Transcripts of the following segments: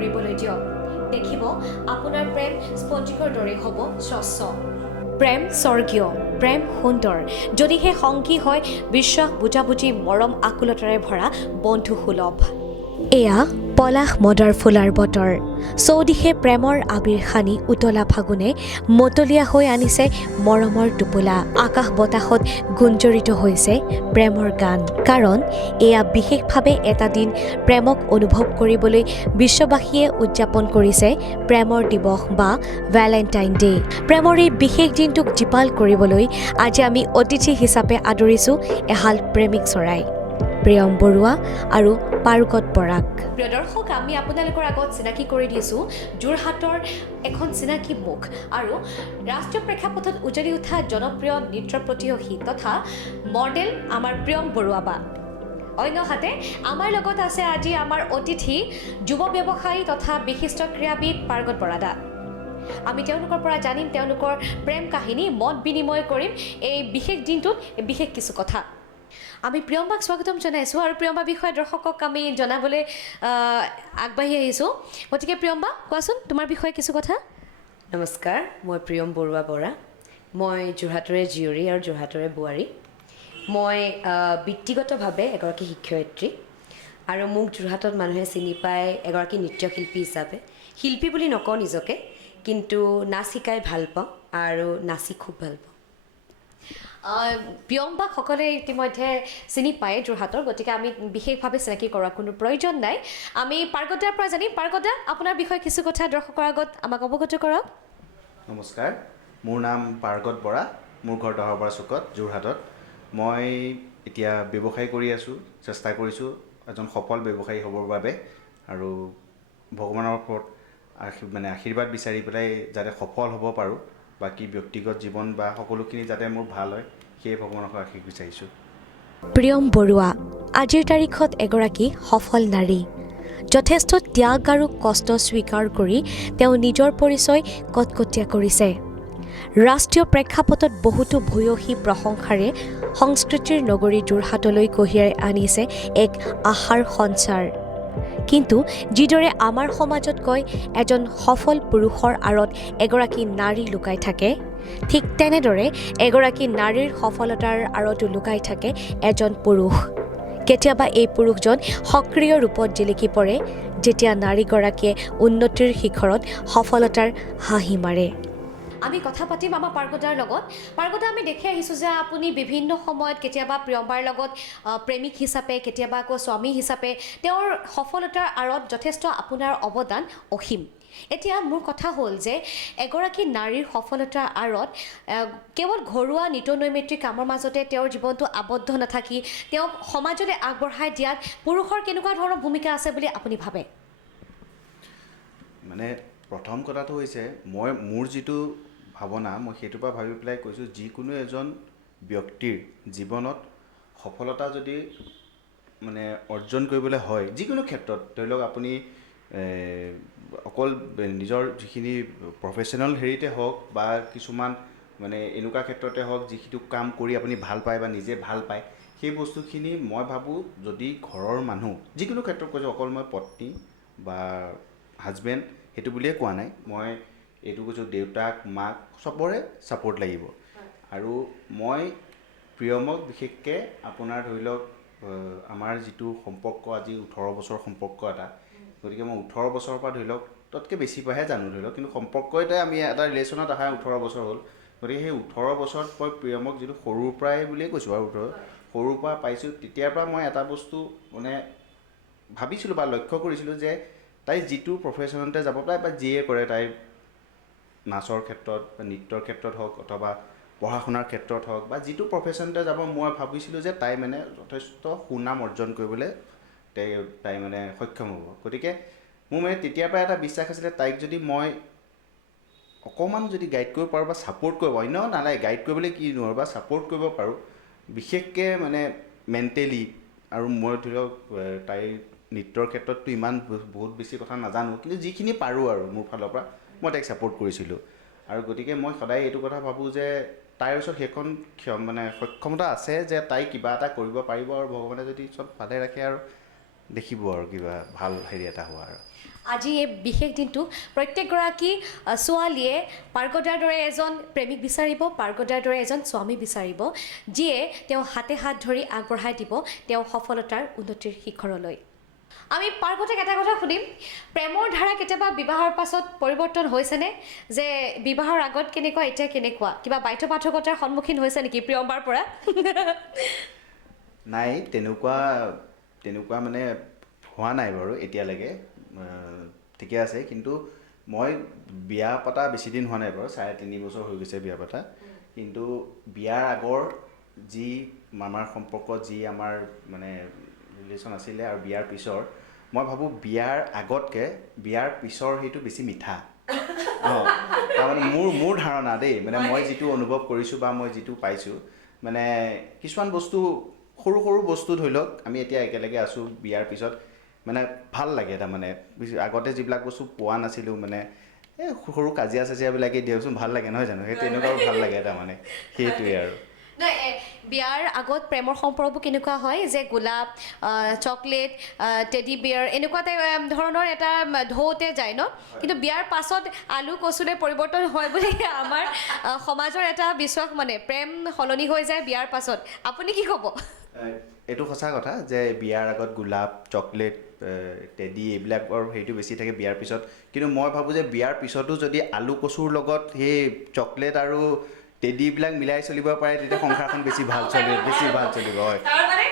উৰিবলৈ দিয়ক দেখিব আপোনাৰ প্ৰেম স্পঞ্জিকৰ দৰে হ'ব স্বচ্ছ প্ৰেম স্বৰ্গীয় প্ৰেম সুন্দৰ যদিহে সংগী হয় বিশ্বাস বুজাবুজি মৰম আকুলতাৰে ভৰা বন্ধু সুলভ এয়া পলাশ মদাৰ ফুলাৰ বতৰ চৌদিশে প্ৰেমৰ আবিৰ সানি উতলা ফাগুনে মতলীয়া হৈ আনিছে মৰমৰ টোপোলা আকাশ বতাহত গুঞ্জৰিত হৈছে প্ৰেমৰ গান কাৰণ এয়া বিশেষভাৱে এটা দিন প্ৰেমক অনুভৱ কৰিবলৈ বিশ্ববাসীয়ে উদযাপন কৰিছে প্ৰেমৰ দিৱস বা ভেলেণ্টাইন ডে প্ৰেমৰ এই বিশেষ দিনটোক জীপাল কৰিবলৈ আজি আমি অতিথি হিচাপে আদৰিছোঁ এহাল প্ৰেমিক চৰাই প্ৰিয়ম বৰুৱা আৰু পাৰুকত বৰাক প্ৰিয় দৰ্শক আমি আপোনালোকৰ আগত চিনাকি কৰি দিছোঁ যোৰহাটৰ এখন চিনাকি মুখ আৰু ৰাষ্ট্ৰীয় প্ৰেক্ষাপটত উজলি উঠা জনপ্ৰিয় নৃত্য প্ৰতিয়োগী তথা মডেল আমাৰ প্ৰিয়ম বৰুৱা বা অন্যহাতে আমাৰ লগত আছে আজি আমাৰ অতিথি যুৱ ব্যৱসায়ী তথা বিশিষ্ট ক্ৰীড়াবিদ পাৰ্গত বৰাদা আমি তেওঁলোকৰ পৰা জানিম তেওঁলোকৰ প্ৰেম কাহিনী মত বিনিময় কৰিম এই বিশেষ দিনটোত বিশেষ কিছু কথা আমি প্ৰিয়ম্বাক স্বাগতম জনাইছোঁ আৰু প্ৰিয়ম্বা বিষয়ে দৰ্শকক আমি জনাবলৈ আগবাঢ়ি আহিছোঁ গতিকে প্ৰিয়ম্বা কোৱাচোন তোমাৰ বিষয়ে কিছু কথা নমস্কাৰ মই প্ৰিয়ম বৰুৱা বৰা মই যোৰহাটৰে জীয়ৰী আৰু যোৰহাটৰে বোৱাৰী মই বৃত্তিগতভাৱে এগৰাকী শিক্ষয়িত্ৰী আৰু মোক যোৰহাটত মানুহে চিনি পায় এগৰাকী নৃত্যশিল্পী হিচাপে শিল্পী বুলি নকওঁ নিজকে কিন্তু নাচ শিকাই ভাল পাওঁ আৰু নাচি খুব ভাল পাওঁ প্ৰিয়ম্বাক সকলোৱে ইতিমধ্যে চিনি পায় যোৰহাটৰ গতিকে আমি বিশেষভাৱে চিনাকি কৰাৰ কোনো প্ৰয়োজন নাই আমি পাৰ্গদাৰ পৰা জানিম পাৰ্গদা আপোনাৰ বিষয়ে কিছু কথা দৰ্শকৰ আগত আমাক অৱগত কৰক নমস্কাৰ মোৰ নাম পাৰ্গত বৰা মোৰ ঘৰ দহৰপাৰা চুকত যোৰহাটত মই এতিয়া ব্যৱসায় কৰি আছোঁ চেষ্টা কৰিছোঁ এজন সফল ব্যৱসায়ী হ'বৰ বাবে আৰু ভগৱানৰ ওপৰত আশীৰ্বাদ বিচাৰি পেলাই যাতে সফল হ'ব পাৰোঁ বাকী ব্যক্তিগত জীৱন বা সকলোখিনি যাতে মোৰ ভাল হয় সেয়ে ভগৱানক আশীষ বিচাৰিছোঁ প্ৰিয়ম বৰুৱা আজিৰ তাৰিখত এগৰাকী সফল নাৰী যথেষ্ট ত্যাগ আৰু কষ্ট স্বীকাৰ কৰি তেওঁ নিজৰ পৰিচয় কটকটীয়া কৰিছে ৰাষ্ট্ৰীয় প্ৰেক্ষাপটত বহুতো ভূয়সী প্ৰশংসাৰে সংস্কৃতিৰ নগৰী যোৰহাটলৈ কঢ়িয়াই আনিছে এক আশাৰ সঞ্চাৰ কিন্তু যিদৰে আমাৰ সমাজত কয় এজন সফল পুৰুষৰ আঁৰত এগৰাকী নাৰী লুকাই থাকে ঠিক তেনেদৰে এগৰাকী নাৰীৰ সফলতাৰ আঁৰতো লুকাই থাকে এজন পুৰুষ কেতিয়াবা এই পুৰুষজন সক্ৰিয় ৰূপত জিলিকি পৰে যেতিয়া নাৰীগৰাকীয়ে উন্নতিৰ শিখৰত সফলতাৰ হাঁহি মাৰে আমি কথা পাতিম আমাৰ পাৰ্গদাৰ লগত পাৰ্গদা আমি দেখি আহিছোঁ যে আপুনি বিভিন্ন সময়ত কেতিয়াবা প্ৰিয়ম্বাৰ লগত প্ৰেমিক হিচাপে কেতিয়াবা আকৌ স্বামী হিচাপে তেওঁৰ সফলতাৰ আঁৰত যথেষ্ট আপোনাৰ অৱদান অসীম এতিয়া মোৰ কথা হ'ল যে এগৰাকী নাৰীৰ সফলতাৰ আঁৰত কেৱল ঘৰুৱা নীতনৈমিত্তিক কামৰ মাজতে তেওঁৰ জীৱনটো আবদ্ধ নাথাকি তেওঁক সমাজলৈ আগবঢ়াই দিয়াত পুৰুষৰ কেনেকুৱা ধৰণৰ ভূমিকা আছে বুলি আপুনি ভাবে মানে প্ৰথম কথাটো হৈছে মোৰ যিটো ভাৱনা মই সেইটোৰ পৰা ভাবি পেলাই কৈছোঁ যিকোনো এজন ব্যক্তিৰ জীৱনত সফলতা যদি মানে অৰ্জন কৰিবলৈ হয় যিকোনো ক্ষেত্ৰত ধৰি লওক আপুনি অকল নিজৰ যিখিনি প্ৰফেশ্যনেল হেৰিতে হওক বা কিছুমান মানে এনেকুৱা ক্ষেত্ৰতে হওক যিটো কাম কৰি আপুনি ভাল পায় বা নিজে ভাল পায় সেই বস্তুখিনি মই ভাবোঁ যদি ঘৰৰ মানুহ যিকোনো ক্ষেত্ৰত কৈছোঁ অকল মই পত্নী বা হাজবেণ্ড সেইটো বুলিয়ে কোৱা নাই মই এইটো কৈছোঁ দেউতাক মাক চবৰে ছাপোৰ্ট লাগিব আৰু মই প্ৰিয়মক বিশেষকৈ আপোনাৰ ধৰি লওক আমাৰ যিটো সম্পৰ্ক আজি 18 বছৰ সম্পৰ্ক এটা গতিকে মই 18 বছৰৰ পৰা ধৰি লওক ততকৈ বেছি পৰাহে জানো ধৰি লওক কিন্তু সম্পৰ্ক এটাই আমি এটা ৰিলেশ্যনত অহা 18 বছৰ হ'ল গতিকে সেই 18 বছৰত মই প্ৰিয়মক যিটো সৰুৰ পৰাই বুলিয়ে কৈছোঁ আৰু সৰুৰ পৰা পাইছোঁ তেতিয়াৰ পৰা মই এটা বস্তু মানে ভাবিছিলোঁ বা লক্ষ্য কৰিছিলোঁ যে তাই যিটো প্ৰফেশ্যনতে যাব পাৰে বা যিয়ে কৰে তাই নাচৰ ক্ষেত্ৰত বা নৃত্যৰ ক্ষেত্ৰত হওক অথবা পঢ়া শুনাৰ ক্ষেত্ৰত হওক বা যিটো প্ৰফেশ্যনতে যাব মই ভাবিছিলোঁ যে তাই মানে যথেষ্ট সুনাম অৰ্জন কৰিবলৈ তাই মানে সক্ষম হ'ব গতিকে মোৰ মানে তেতিয়াৰ পৰা এটা বিশ্বাস আছিলে তাইক যদি মই অকণমান যদি গাইড কৰিব পাৰোঁ বা ছাপোৰ্ট কৰিব পাৰোঁ অন্য নালাগে গাইড কৰিবলৈ কি নোৱাৰোঁ বা ছাপোৰ্ট কৰিব পাৰোঁ বিশেষকৈ মানে মেণ্টেলি আৰু মই ধৰি লওক তাইৰ নৃত্যৰ ক্ষেত্ৰততো ইমান বহুত বেছি কথা নাজানো কিন্তু যিখিনি পাৰোঁ আৰু মোৰ ফালৰ পৰা মই তাইক ছাপোৰ্ট কৰিছিলোঁ আৰু গতিকে মই সদায় এইটো কথা ভাবোঁ যে তাইৰ ওচৰত সেইখন মানে সক্ষমতা আছে যে তাই কিবা এটা কৰিব পাৰিব আৰু ভগৱানে যদি চব ভালে ৰাখে আৰু দেখিব আৰু কিবা ভাল হেৰি এটা হোৱা আৰু আজি এই বিশেষ দিনটো প্ৰত্যেকগৰাকী ছোৱালীয়ে পাৰ্গদাৰ দৰে এজন প্ৰেমিক বিচাৰিব, পাৰ্গদাৰ দৰে এজন স্বামী বিচাৰিব, যিয়ে তেওঁ হাতে হাত ধৰি আগবঢ়াই দিব তেওঁ সফলতাৰ উন্নতিৰ শিখৰলৈ। আমি পাৰ্গদাক এটা কথা সুধিম, প্ৰেমৰ ধাৰা কেতিয়াবা বিবাহৰ পাছত পৰিৱৰ্তন হৈছেনে? যে বিবাহৰ আগত কেনেকুৱা, এতিয়া কেনেকুৱা? কিবা বাধ্যবাধকতাৰ সন্মুখীন হৈছে নেকি প্ৰিয়ম্বাৰ পৰা? নাই, তেনেকুৱা মানে হোৱা নাই বাৰু এতিয়ালৈকে, ঠিকে আছে। কিন্তু মই বিয়া পতা বেছি দিন হোৱা নাই বাৰু, 3.5 বছৰ হৈ গৈছে বিয়া পতা। কিন্তু বিয়াৰ আগৰ যি আমাৰ সম্পৰ্ক, যি আমাৰ মানে ৰিলেশ্যন আছিলে আৰু বিয়াৰ পিছৰ, মই ভাবোঁ বিয়াৰ আগতকৈ বিয়াৰ পিছৰ সেইটো বেছি মিঠা। তাৰমানে মোৰ ধাৰণা দেই, মানে মই যিটো অনুভৱ কৰিছোঁ বা মই যিটো পাইছোঁ, মানে কিছুমান বস্তু সৰু বস্তু ধৰি লওক, আমি এতিয়া একেলগে আছোঁ, বিয়াৰ পিছত মানে ভাল লাগে। তাৰমানে আগতে যিবিলাক বস্তু পোৱা নাছিলোঁ, মানে এই সৰু কাজিয়া চাজিয়াবিলাকেই দিয়কচোন ভাল লাগে নহয় জানো, সেই তেনেকুৱাও ভাল লাগে তাৰমানে, সেইটোৱে আৰু। নাই, বিয়াৰ আগত প্ৰেমৰ সম্পৰ্কবোৰ কেনেকুৱা হয় যে গোলাপ, চকলেট, টেডি বিয়াৰ এনেকুৱা ধৰণৰ এটা ঢৌতে যায় ন? কিন্তু বিয়াৰ পাছত আলু কচুলে পৰিৱৰ্তন হয় বুলি আমাৰ সমাজৰ এটা বিশ্বাস, মানে প্ৰেম সলনি হৈ যায় বিয়াৰ পাছত। আপুনি কি ক'ব? এইটো সঁচা কথা যে বিয়াৰ আগত গোলাপ, চকলেট, টেডি এইবিলাকৰ হেৰিটো বেছি থাকে বিয়াৰ পিছত। কিন্তু মই ভাবোঁ যে বিয়াৰ পিছতো যদি আলু কচুৰ লগত সেই চকলেট আৰু টেডিবিলাক মিলাই চলিব পাৰে, তেতিয়া সংসাৰখন বেছি ভাল চলিব হয়। তাৰমানে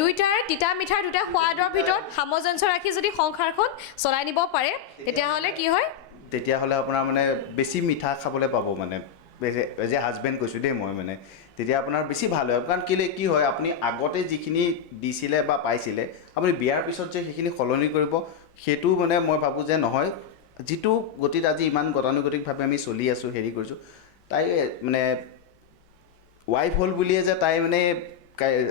দুইটাৰ তিতা মিঠাৰ দুটা সোৱাদৰ ভিতৰত সামঞ্জস্য ৰাখি যদি সংসাৰখন চলাই নিব পাৰে, তেতিয়াহ'লে কি হয়? তেতিয়াহ'লে আপোনাৰ মানে বেছি মিঠা খাবলৈ পাব, মানে এজ এ হাজবেণ্ড কৈছোঁ দেই মই, মানে তেতিয়া আপোনাৰ বেছি ভাল হয়। কাৰণ কি হয়, আপুনি আগতে যিখিনি দিছিলে বা পাইছিলে, আপুনি বিয়াৰ পিছত যে সেইখিনি সলনি কৰিব, সেইটো মানে মই ভাবোঁ যে নহয়। যিটো গতিত আজি ইমান গতানুগতিকভাৱে আমি চলি আছোঁ, হেৰি কৰিছোঁ, তাই মানে ৱাইফ হ'ল বুলিয়ে যে তাই মানে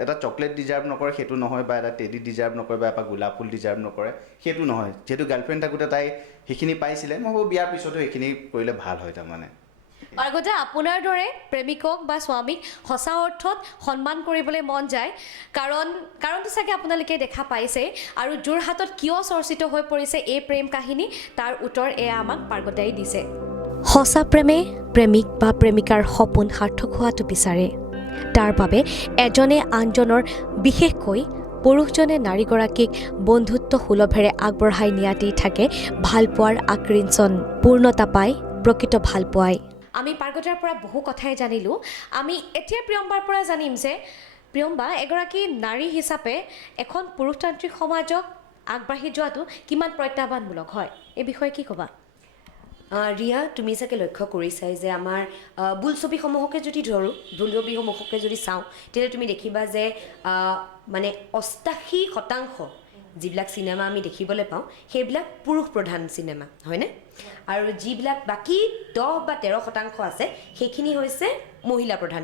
এটা চকলেট ডিজাৰ্ভ নকৰে সেইটো নহয়, বা এটা টেডি ডিজাৰ্ভ নকৰে, বা এটা গোলাপ ফুল ডিজাৰ্ভ নকৰে সেইটো নহয়। যিহেতু গাৰ্লফ্ৰেণ্ড থাকোঁতে তাই সেইখিনি পাইছিলে, মই ভাবোঁ বিয়াৰ পিছতো সেইখিনি কৰিলে ভাল হয় তাৰমানে। পাৰ্গদা, আপোনাৰ দৰে প্ৰেমিকক বা স্বামীক সঁচা অৰ্থত সন্মান কৰিবলৈ মন যায়, কাৰণটো চাগে আপোনালোকে দেখা পাইছে। আৰু যোৰহাটত কিয় চৰ্চিত হৈ পৰিছে এই প্ৰেম কাহিনী, তাৰ উত্তৰ এয়া আমাক পাৰ্গদাই দিছে। সঁচা প্ৰেমে প্ৰেমিক বা প্ৰেমিকাৰ সপোন সাৰ্থক হোৱাটো বিচাৰে। তাৰ বাবে এজনে আনজনৰ, বিশেষকৈ পুৰুষজনে নাৰীগৰাকীক বন্ধুত্ব সুলভেৰে আগবঢ়াই নিয়াতেই থাকে ভালপোৱাৰ আক্ৰিঞ্চন। পূৰ্ণতা পায় প্ৰকৃত ভালপোৱাই। আমি পাৰ্গদাৰ পৰা বহু কথাই জানিলোঁ। আমি এতিয়া প্ৰিয়ম্বাৰ পৰা জানিম যে প্ৰিয়ম্বা এগৰাকী নাৰী হিচাপে এখন পুৰুষতান্ত্ৰিক সমাজক আগবাঢ়ি যোৱাটো কিমান প্ৰত্যাহ্বানমূলক হয়, এই বিষয়ে কি ক'বা? ৰিয়া, তুমি চাগে লক্ষ্য কৰিছাই যে আমাৰ বোলছবিসমূহকে যদি ধৰোঁ, বোলছবিসমূহকে যদি চাওঁ, তেতিয়া তুমি দেখিবা যে মানে 88% যিবিলাক চিনেমা আমি দেখিবলৈ পাওঁ, সেইবিলাক পুৰুষ প্ৰধান চিনেমা, হয়নে? আৰু যিবিলাক বাকী 10 বা 13% আছে, সেইখিনি হৈছে মহিলা প্ৰধান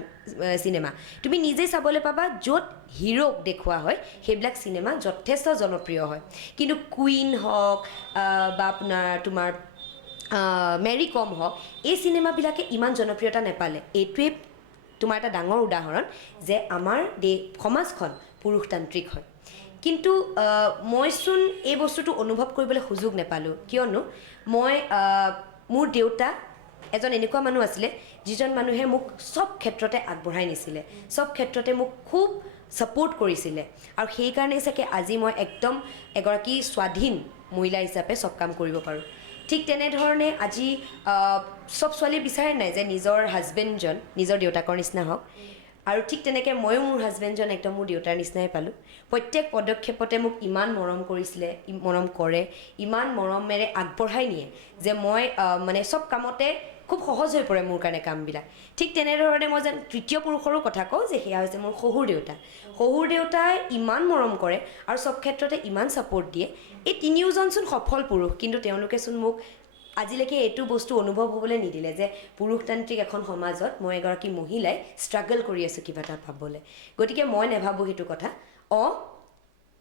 চিনেমা। তুমি নিজেই চাবলৈ পাবা, য'ত হিৰোক দেখুওৱা হয় সেইবিলাক চিনেমা যথেষ্ট জনপ্ৰিয় হয়। কিন্তু কুইন হওক বা তোমাৰ মেৰী কম হওক, এই চিনেমাবিলাকে ইমান জনপ্ৰিয়তা নাপালে। এইটোৱে তোমাৰ এটা ডাঙৰ উদাহৰণ যে আমাৰ সমাজখন পুৰুষতান্ত্ৰিক হয়। কিন্তু মইচোন এই বস্তুটো অনুভৱ কৰিবলৈ সুযোগ নাপালোঁ, কিয়নো মোৰ দেউতা এজন এনেকুৱা মানুহ আছিলে, যিজন মানুহে মোক চব ক্ষেত্ৰতে আগবঢ়াই নিছিলে, চব ক্ষেত্ৰতে মোক খুব ছাপোৰ্ট কৰিছিলে। আৰু সেইকাৰণেই চাগে আজি মই একদম এগৰাকী স্বাধীন মহিলা হিচাপে চব কাম কৰিব পাৰোঁ। ঠিক তেনেধৰণে আজি চব ছোৱালীয়ে বিচাৰে নাই যে নিজৰ হাজবেণ্ডজন নিজৰ দেউতাকৰ নিচিনা হওক। আৰু ঠিক তেনেকৈ ময়ো মোৰ হাজবেণ্ডজন একদম মোৰ দেউতাৰ নিচিনাই পালোঁ। প্ৰত্যেক পদক্ষেপতে মোক ইমান মৰম কৰিছিলে, মৰম কৰে, ইমান মৰমেৰে আগবঢ়াই নিয়ে যে মই মানে চব কামতে খুব সহজ হৈ পৰে মোৰ কাৰণে কামবিলাক। ঠিক তেনেধৰণে মই যেন তৃতীয় পুৰুষৰো কথা কওঁ যে সেয়া হৈছে মোৰ শহুৰ দেউতা। শহুৰ দেউতাই ইমান মৰম কৰে আৰু চব ক্ষেত্ৰতে ইমান ছাপোৰ্ট দিয়ে। এই তিনিওজনচোন সফল পুৰুষ, কিন্তু তেওঁলোকেচোন মোক আজিলৈকে এইটো বস্তু অনুভৱ হ'বলৈ নিদিলে যে পুৰুষতান্ত্ৰিক এখন সমাজত মই এগৰাকী মহিলাই ষ্ট্ৰাগল কৰি আছোঁ কিবা এটা পাবলৈ। গতিকে মই নাভাবোঁ সেইটো কথা।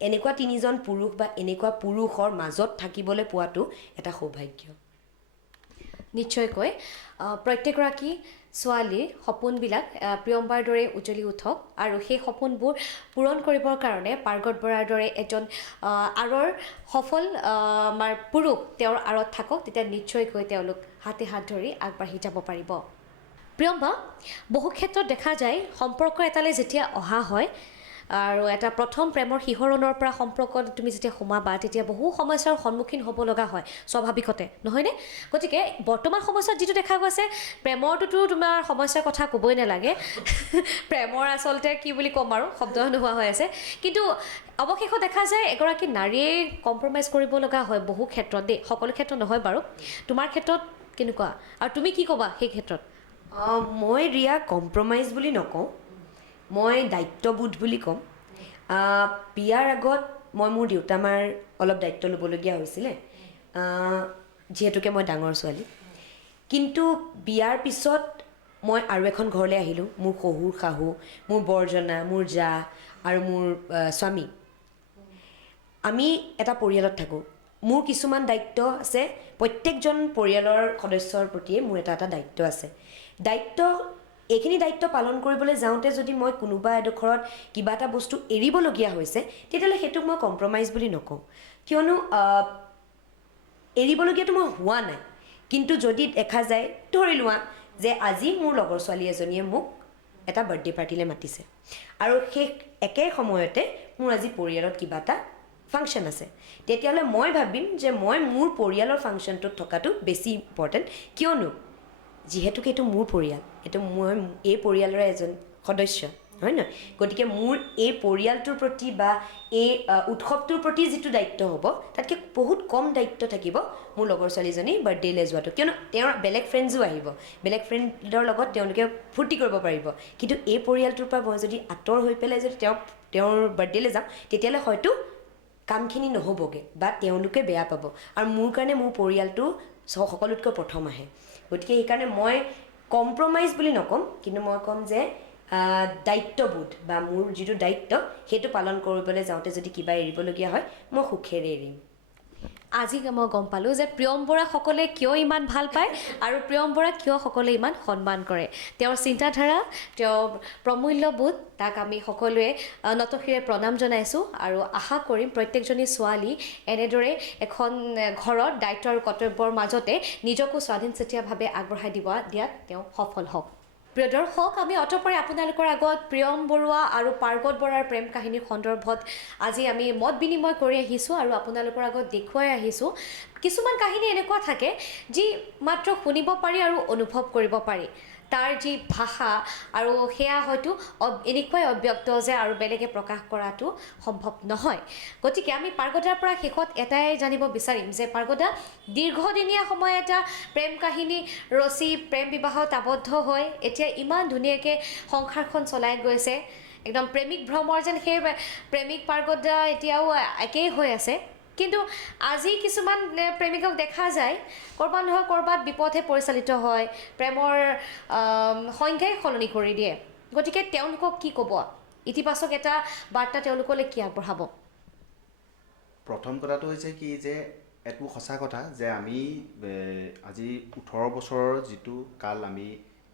এনেকুৱা তিনিজন পুৰুষ বা এনেকুৱা পুৰুষৰ মাজত থাকিবলৈ পোৱাটো এটা সৌভাগ্য। নিশ্চয়কৈ প্ৰত্যেকগৰাকী ছোৱালীৰ সপোনবিলাক প্ৰিয়ম্বাৰ দৰে উজ্বলি উঠক আৰু সেই সপোনবোৰ পূৰণ কৰিবৰ কাৰণে পাৰ্গত বৰাৰ দৰে এজন আঁৰৰ সফল আমাৰ পুৰুষ তেওঁৰ আঁৰত থাকক, তেতিয়া নিশ্চয়কৈ তেওঁলোক হাতে হাত ধৰি আগবাঢ়ি যাব পাৰিব। প্ৰিয়ম্বা, বহু ক্ষেত্ৰত দেখা যায় সম্পৰ্ক এটালৈ যেতিয়া অহা হয় আৰু এটা প্ৰথম প্ৰেমৰ শিহৰণৰ পৰা সম্পৰ্কত তুমি যেতিয়া সোমাবা তেতিয়া বহু সমস্যাৰ সন্মুখীন হ'ব লগা হয় স্বাভাৱিকতে, নহয়নে? গতিকে বৰ্তমান সময়ছোৱাত যিটো দেখা গৈছে প্ৰেমৰটোতো তোমাৰ সমস্যাৰ কথা ক'বই নালাগে প্ৰেমৰ আচলতে কি বুলি ক'ম আৰু শব্দ নোহোৱা হৈ আছে, কিন্তু অৱশেষত দেখা যায় এগৰাকী নাৰীয়ে কম্প্ৰমাইজ কৰিব লগা হয় বহু ক্ষেত্ৰত দেই, সকলো ক্ষেত্ৰত নহয় বাৰু। তোমাৰ ক্ষেত্ৰত কেনেকুৱা আৰু তুমি কি ক'বা সেই ক্ষেত্ৰত? মই ৰিয়া কম্প্ৰমাইজ বুলি নকওঁ, মই দায়িত্ববোধ বুলি ক'ম। বিয়াৰ আগত মই মোৰ দেউতা মাৰ অলপ দায়িত্ব ল'বলগীয়া হৈছিলে, যিহেতুকে মই ডাঙৰ ছোৱালী। কিন্তু বিয়াৰ পিছত মই আৰু এখন ঘৰলৈ আহিলোঁ, মোৰ শহুৰ শাহু, মোৰ বৰজনা, মোৰ জা আৰু মোৰ স্বামী। আমি এটা পৰিয়ালত থাকোঁ, মোৰ কিছুমান দায়িত্ব আছে, প্ৰত্যেকজন পৰিয়ালৰ সদস্যৰ প্ৰতিয়ে মোৰ এটা এটা দায়িত্ব আছে। এইখিনি দায়িত্ব পালন কৰিবলৈ যাওঁতে যদি মই কোনোবা এডোখৰত কিবা এটা বস্তু এৰিবলগীয়া হৈছে তেতিয়াহ'লে সেইটোক মই কম্প্ৰমাইজ বুলি নকওঁ, কিয়নো এৰিবলগীয়াটো মই হোৱা নাই। কিন্তু যদি দেখা যায়, ধৰি লোৱা যে আজি মোৰ লগৰ ছোৱালী এজনীয়ে মোক এটা বাৰ্থডে পাৰ্টিলৈ মাতিছে আৰু সেই একে সময়তে মোৰ আজি পৰিয়ালত কিবা এটা ফাংশ্যন আছে, তেতিয়াহ'লে মই ভাবিম যে মই মোৰ পৰিয়ালৰ ফাংশ্যনটোত থকাটো বেছি ইম্পৰ্টেণ্ট, কিয়নো যিহেতুকে এইটো মোৰ পৰিয়াল, এইটো মই এই পৰিয়ালৰে এজন সদস্য, হয় নহয়? গতিকে মোৰ এই পৰিয়ালটোৰ প্ৰতি বা এই উৎসৱটোৰ প্ৰতি যিটো দায়িত্ব হ'ব তাতকৈ বহুত কম দায়িত্ব থাকিব মোৰ লগৰ ছোৱালীজনী বাৰ্থডেলৈ যোৱাটো, কিয়নো তেওঁৰ বেলেগ ফ্ৰেণ্ডছো আহিব, বেলেগ ফ্ৰেণ্ডৰ লগত তেওঁলোকে ফূৰ্তি কৰিব পাৰিব। কিন্তু এই পৰিয়ালটোৰ পৰা মই যদি আঁতৰ হৈ পেলাই যদি তেওঁৰ বাৰ্থডেলৈ যাওঁ তেতিয়াহ'লে হয়তো কামখিনি নহ'বগৈ বা তেওঁলোকে বেয়া পাব, আৰু মোৰ কাৰণে মোৰ পৰিয়ালটো সকলোতকৈ প্ৰথম আহে। গতিকে সেইকাৰণে মই কম্প্ৰমাইজ বুলি নক'ম, কিন্তু মই ক'ম যে দায়িত্ববোধ বা মোৰ যিটো দায়িত্ব সেইটো পালন কৰিবলৈ যাওঁতে যদি কিবা এৰিবলগীয়া হয় মই সুখেৰে এৰিম। আজি মই গম পালোঁ যে প্ৰিয়ম বৰা সকলে কিয় ইমান ভাল পায় আৰু প্ৰিয়ম বৰা কিয় সকলে ইমান সন্মান কৰে। তেওঁৰ চিন্তাধাৰা, তেওঁৰ প্ৰমূল্যবোধ, তাক আমি সকলোৱে নতশিৰে প্ৰণাম জনাইছোঁ আৰু আশা কৰিম প্ৰত্যেকজনী ছোৱালী এনেদৰে এখন ঘৰত দায়িত্ব আৰু কৰ্তব্যৰ মাজতে নিজকো স্বাধীনচিতীয়াভাৱে আগবঢ়াই দিয়াত তেওঁ সফল হওক। প্ৰিয় দৰ্শক, আমি অতঃপৰে আপোনালোকৰ আগত প্ৰিয়ম বৰুৱা আৰু পাৰ্গত বৰাৰ প্ৰেম কাহিনীৰ সন্দৰ্ভত আজি আমি মত বিনিময় কৰি আহিছোঁ আৰু আপোনালোকৰ আগত দেখুৱাই আহিছোঁ কিছুমান কাহিনী এনেকুৱা থাকে যি মাত্ৰ শুনিব পাৰি আৰু অনুভৱ কৰিব পাৰি, তাৰ যি ভাষা আৰু সেয়া হয়তো এনেকুৱাই অব্যক্ত যে আৰু বেলেগে প্ৰকাশ কৰাটো সম্ভৱ নহয়। গতিকে আমি পাৰ্গতাৰ পৰা শেষত এটাই জানিব বিচাৰিম যে পাৰ্গতা দীৰ্ঘদিনীয়া সময় এটা প্ৰেম কাহিনী ৰচি প্ৰেম বিবাহত আবদ্ধ হৈ এতিয়া ইমান ধুনীয়াকৈ সংসাৰখন চলাই গৈছে, একদম প্ৰেমিক ভ্ৰমৰ যেন সেই প্ৰেমিক পাৰ্গতা এতিয়াও একেই হৈ আছে। কিন্তু আজি কিছুমান প্ৰেমিকক দেখা যায় ক'ৰবাত নহয় ক'ৰবাত বিপথে পৰিচালিত হয়, প্ৰেমৰ সংজ্ঞাই সলনি কৰি দিয়ে। গতিকে তেওঁলোকক কি ক'ব, ইতিবাচক এটা বাৰ্তা তেওঁলোকলৈ কি আগবঢ়াব? প্ৰথম কথাটো হৈছে কি যে এইটো সঁচা কথা যে আমি আজি 18 বছৰৰ যিটো কাল আমি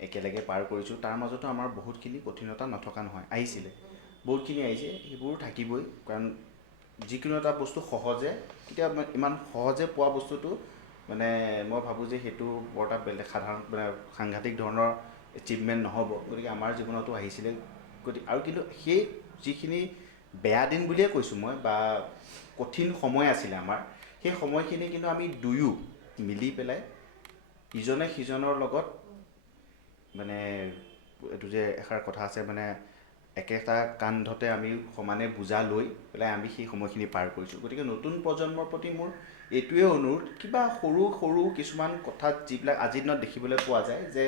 একেলগে পাৰ কৰিছোঁ তাৰ মাজতো আমাৰ বহুতখিনি কঠিনতা নথকা নহয়, আহিছিলে, বহুতখিনি আহিছে, সেইবোৰ থাকিবই। কাৰণ যিকোনো এটা বস্তু সহজে কেতিয়াবা ইমান সহজে পোৱা বস্তুটো মানে মই ভাবোঁ যে সেইটো বৰ এটা বেলেগ সাধাৰণ মানে সাংঘাতিক ধৰণৰ এচিভমেণ্ট নহ'ব। গতিকে আমাৰ জীৱনতো আহিছিলে, গতিকে আৰু কিন্তু সেই যিখিনি বেয়া দিন বুলিয়ে কৈছোঁ মই বা কঠিন সময় আছিলে আমাৰ, সেই সময়খিনি কিন্তু আমি দুয়ো মিলি পেলাই ইজনে সিজনৰ লগত মানে এইটো যে এষাৰ কথা আছে মানে একেটা কান্ধতে আমি সমানে বোজা লৈ পেলাই আমি সেই সময়খিনি পাৰ কৰিছোঁ। গতিকে নতুন প্ৰজন্মৰ প্ৰতি মোৰ এইটোৱে অনুৰোধ, কিবা সৰু সৰু কিছুমান কথাত যিবিলাক আজিৰ দিনত দেখিবলৈ পোৱা যায় যে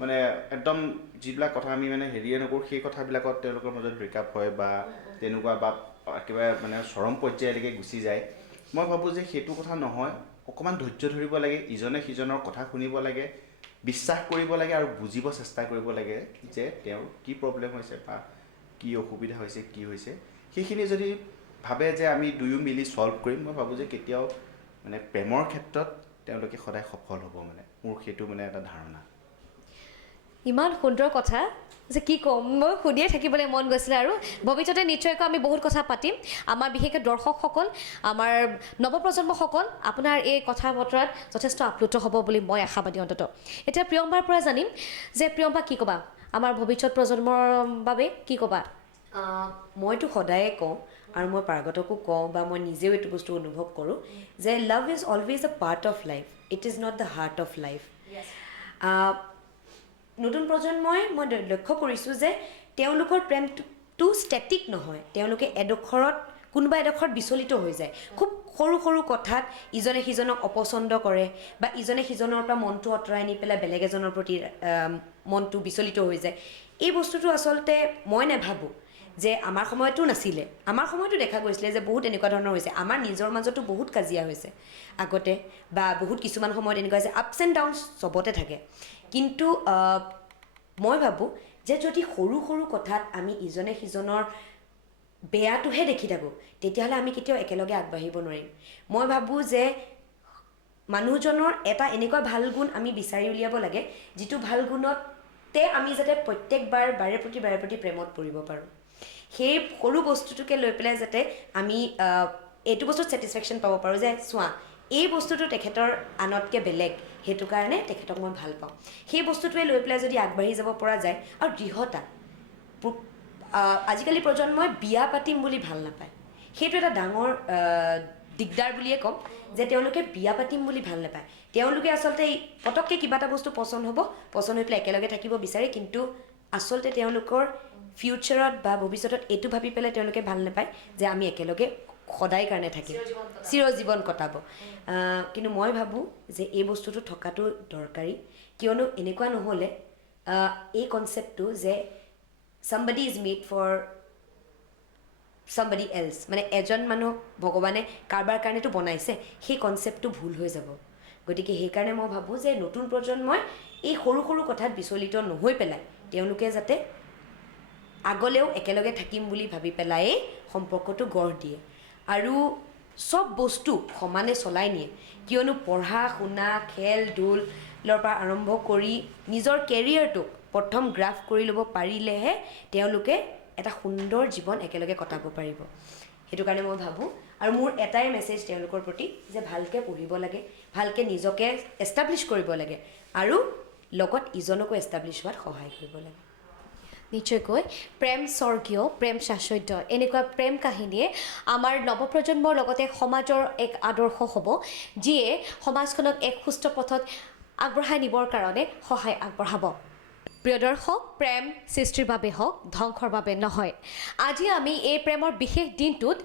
মানে একদম যিবিলাক কথা আমি মানে হেৰিয়ে নকৰোঁ সেই কথাবিলাকত তেওঁলোকৰ মাজত ব্ৰেকআপ হয় বা তেনেকুৱা বা একেবাৰে মানে চৰম পৰ্যায়লৈকে গুচি যায়। মই ভাবোঁ যে সেইটো কথা নহয়, অকণমান ধৈৰ্য ধৰিব লাগে, ইজনে সিজনৰ কথা শুনিব লাগে, বিশ্বাস কৰিব লাগে আৰু বুজিব চেষ্টা কৰিব লাগে যে তেওঁৰ কি প্ৰব্লেম হৈছে বা কি অসুবিধা হৈছে, কি হৈছে, সেইখিনি যদি ভাবে যে আমি দুয়ো মিলি ছল্ভ কৰিম, মই ভাবোঁ যে কেতিয়াও মানে প্ৰেমৰ ক্ষেত্ৰত তেওঁলোকে সদায় সফল হ'ব মানে মোৰ সেইটো মানে এটা ধাৰণা ইমান সুন্দৰ কথা যে কি ক'ম মই শুনিয়ে থাকিবলৈ মন গৈছিলে আৰু ভৱিষ্যতে নিশ্চয়কৈ আমি বহুত কথা পাতিম আমাৰ বিশেষকৈ দৰ্শকসকল আমাৰ নৱপ্ৰজন্মসকল আপোনাৰ এই কথা বতৰাত যথেষ্ট আপ্লুত হ'ব বুলি মই আশাবাদী অন্ততঃ এতিয়া প্ৰিয়ম্বাৰ পৰা জানিম যে প্ৰিয়ম্বা কি ক'বা আমাৰ ভৱিষ্যত প্ৰজন্মৰ বাবে কি ক'বা মইতো সদায়ে কওঁ আৰু মই পাৰ্গতকো কওঁ বা মই নিজেও এইটো বস্তু অনুভৱ কৰোঁ যে love is always A part of life it is not the heart of life নতুন প্ৰজন্মই মই লক্ষ্য কৰিছোঁ যে তেওঁলোকৰ প্ৰেমটো ষ্টেটিক নহয় তেওঁলোকে কোনোবা এডোখৰত বিচলিত হৈ যায় খুব সৰু সৰু কথাত ইজনে সিজনক অপচন্দ কৰে বা ইজনে সিজনৰ পৰা মনটো আঁতৰাই নি পেলাই বেলেগ এজনৰ প্ৰতি মনটো বিচলিত হৈ যায় এই বস্তুটো আচলতে মই নাভাবোঁ যে আমাৰ সময়তো নাছিলে আমাৰ সময়তো দেখা গৈছিলে যে বহুত এনেকুৱা ধৰণৰ হৈছে আমাৰ নিজৰ মাজতো বহুত কাজিয়া হৈছে আগতে বা বহুত কিছুমান সময়ত এনেকুৱা হৈছে আপছ এণ্ড ডাউনছ চবতে থাকে কিন্তু মই ভাবোঁ যে যদি সৰু সৰু কথাত আমি ইজনে সিজনৰ বেয়াটোহে দেখি থাকোঁ তেতিয়াহ'লে আমি কেতিয়াও একেলগে আগবাঢ়িব নোৱাৰিম মই ভাবোঁ যে মানুহজনৰ এটা এনেকুৱা ভাল গুণ আমি বিচাৰি উলিয়াব লাগে যিটো ভাল গুণতে আমি যাতে প্ৰত্যেকবাৰ বাৰে প্ৰতি প্ৰেমত পৰিব পাৰোঁ সেই সৰু বস্তুটোকে লৈ পেলাই যাতে আমি এইটো বস্তুত ছেটিছফেকশ্যন পাব পাৰোঁ যে চোৱা এই বস্তুটো তেখেতৰ আনতকৈ বেলেগ সেইটো কাৰণে তেখেতক মই ভাল পাওঁ সেই বস্তুটোৱে লৈ পেলাই যদি আগবাঢ়ি যাব পৰা যায় আৰু দৃঢ়তা আজিকালি প্ৰজন্মই বিয়া পাতিম বুলি ভাল নাপায় সেইটো এটা ডাঙৰ দিগদাৰ বুলিয়ে ক'ম যে তেওঁলোকে বিয়া পাতিম বুলি ভাল নাপায় তেওঁলোকে আচলতে পটককৈ কিবা এটা বস্তু পচন্দ হৈ পেলাই একেলগে থাকিব বিচাৰে কিন্তু আচলতে তেওঁলোকৰ ফিউচাৰত বা ভৱিষ্যতত এইটো ভাবি পেলাই তেওঁলোকে ভাল নাপায় যে আমি একেলগে সদায় কাৰণে থাকিম চিৰজীৱন কটাব কিন্তু মই ভাবোঁ যে এই বস্তুটো থকাটো দৰকাৰী কিয়নো এনেকুৱা নহ'লে এই কনচেপ্টটো যে somebody is made for somebody else মানে এজন মানুহ ভগৱানে কাৰোবাৰ কাৰণেতো বনাইছে সেই কনচেপ্টটো ভুল হৈ যাব গতিকে সেইকাৰণে মই ভাবোঁ যে নতুন প্ৰজন্মই এই সৰু সৰু কথাত বিচলিত নহৈ পেলাই তেওঁলোকে যাতে আগলেও একেলগে থাকিম বুলি ভাবি পেলাই সম্পৰ্কটো গঢ় দিয়ে আৰু সব বস্তু সমানে চলাই নিয়ে কিয়নো পঢ়া শুনা খেল ধূলৰ পৰা আৰম্ভ কৰি নিজৰ কেৰিয়াৰটোক প্ৰথম গ্ৰাফ কৰি ল'ব পাৰিলেহে তেওঁলোকে এটা সুন্দৰ জীৱন একেলগে কটাব পাৰিব সেইটো কাৰণে মই ভাবোঁ আৰু মোৰ এটাই মেছেজ তেওঁলোকৰ প্ৰতি যে ভালকৈ পঢ়িব লাগে ভালকৈ নিজকে এষ্টাব্লিছ কৰিব লাগে আৰু লগত ইজনকো এষ্টাব্লিছ হোৱাত সহায় কৰিব লাগে নিশ্চয়কৈ প্ৰেম স্বৰ্গীয় প্ৰেম শাশ্বত এনেকুৱা প্ৰেম কাহিনীয়ে আমাৰ নৱপ্ৰজন্মৰ লগতে সমাজৰ এক আদৰ্শ হ'ব যিয়ে সমাজখনক এক সুস্থ পথত আগবঢ়াই নিবৰ কাৰণে সহায় আগবঢ়াব প্ৰিয় দৰ্শক প্ৰেম সৃষ্টিৰ বাবে হওক ধ্বংসৰ বাবে নহয় আজি আমি এই প্ৰেমৰ বিশেষ দিনটোত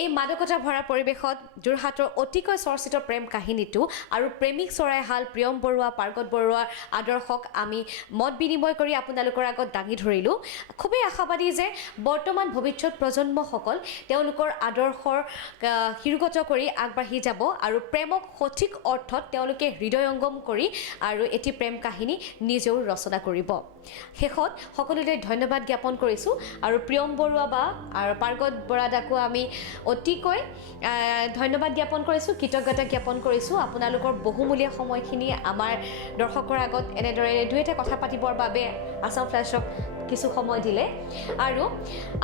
এই মাদকতা ভৰা পৰিৱেশত যোৰহাটৰ অতিকৈ চৰ্চিত প্ৰেম কাহিনীটো আৰু প্ৰেমিক চৰাইহাল প্ৰিয়ম বৰুৱা পাৰ্গত বৰুৱাৰ আদৰ্শক আমি মত বিনিময় কৰি আপোনালোকৰ আগত দাঙি ধৰিলোঁ খুবেই আশাবাদী যে বৰ্তমান ভৱিষ্যত প্ৰজন্মসকল তেওঁলোকৰ আদৰ্শৰ শিৰোগত কৰি আগবাঢ়ি যাব আৰু প্ৰেমক সঠিক অৰ্থত তেওঁলোকে হৃদয়ংগম কৰি আৰু এটি প্ৰেম কাহিনী নিজেও ৰচনা কৰিব শেষত সকলোলৈ ধন্যবাদ জ্ঞাপন কৰিছোঁ আৰু প্ৰিয়ম বৰুৱা বা আৰু পাৰ্গত বৰাদাকো আমি অতিকৈ ধন্যবাদ জ্ঞাপন কৰিছোঁ কৃতজ্ঞতা জ্ঞাপন কৰিছোঁ আপোনালোকৰ বহুমূলীয়া সময়খিনি আমাৰ দৰ্শকৰ আগত এনেদৰে দুই এটা কথা পাতিবৰ বাবে আসাম ফ্লেশ্বক কিছু সময় দিলে আৰু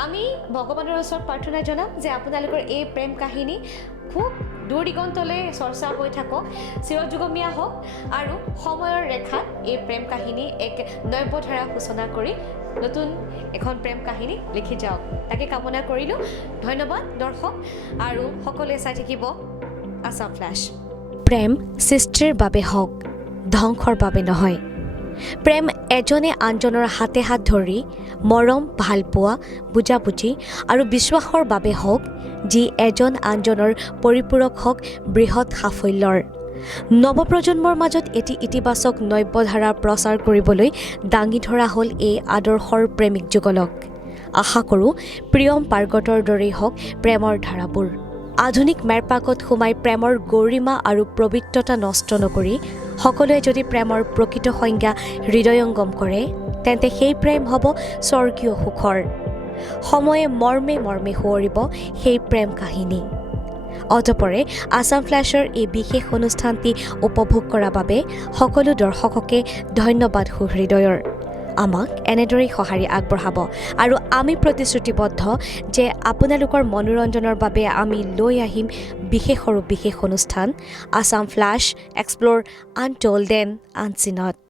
আমি ভগৱানৰ ওচৰত প্ৰাৰ্থনা জনাম যে আপোনালোকৰ এই প্ৰেম কাহিনী খুব দূৰ দিগন্তলৈ চৰ্চা হৈ থাকক চিৰযুগমীয়া হওক আৰু সময়ৰ ৰেখাত এই প্ৰেম কাহিনী এক নব্যধাৰা সূচনা কৰি নতুন এখন প্ৰেম কাহিনী লিখি যাওক তাকে কামনা কৰিলোঁ ধন্যবাদ দৰ্শক আৰু সকলোৱে চাই থাকিব আসাম ফ্লেশ্ব প্ৰেম সৃষ্টিৰ বাবে হওক ধ্বংসৰ বাবে নহয় প্ৰেম এজনে আনজনৰ হাতে হাত ধৰি মৰম ভালপোৱা বুজাবুজি আৰু বিশ্বাসৰ বাবে হওক যি এজন আনজনৰ পৰিপূৰক হওক বৃহৎ সাফল্যৰ নৱপ্ৰজন্মৰ মাজত এটি ইতিবাচক নব্যধাৰা প্ৰচাৰ কৰিবলৈ দাঙি ধৰা হ'ল এই আদৰ্শৰ প্ৰেমিক যুগলক আশা কৰোঁ প্ৰিয়ম পাৰ্গতৰ দৰেই হওক প্ৰেমৰ ধাৰাবোৰ আধুনিক মেৰপাকত সোমাই প্ৰেমৰ গৰিমা আৰু পবিত্ৰতা নষ্ট নকৰি সকলোৱে যদি প্ৰেমৰ প্ৰকৃত সংজ্ঞা হৃদয়ংগম কৰে তেন্তে সেই প্ৰেম হ'ব স্বৰ্গীয় সুখৰ সময়ে মৰ্মে মৰ্মে সোঁৱৰিব সেই প্ৰেম কাহিনী অতঃপৰে আছাম ফ্লেছৰ এই বিশেষ অনুষ্ঠানটি উপভোগ কৰাৰ বাবে সকলো দৰ্শককে ধন্যবাদ সুহৃদয়ৰ। আমাক এনেদৰেই সঁহাৰি আগবঢ়াব আৰু আমি প্ৰতিশ্ৰুতিবদ্ধ যে আপোনালোকৰ মনোৰঞ্জনৰ বাবে আমি লৈ আহিম বিশেষৰো বিশেষ অনুষ্ঠান Assam flash explore untold and আনচিনত।